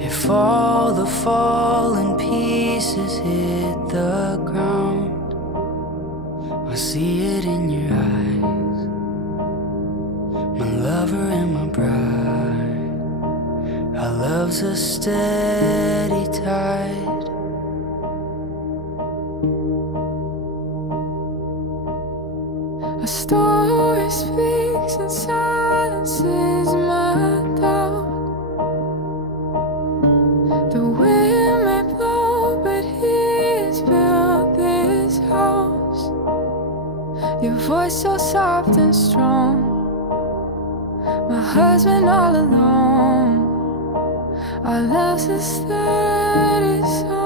If all the fallen pieces hit the ground, I see it in your eyes, my lover and my bride. Our love's a steady tide. A story speaks and silences my doubt. The wind may blow, but he's built this house. Your voice so soft and strong, my husband all alone. Our love's a steady song.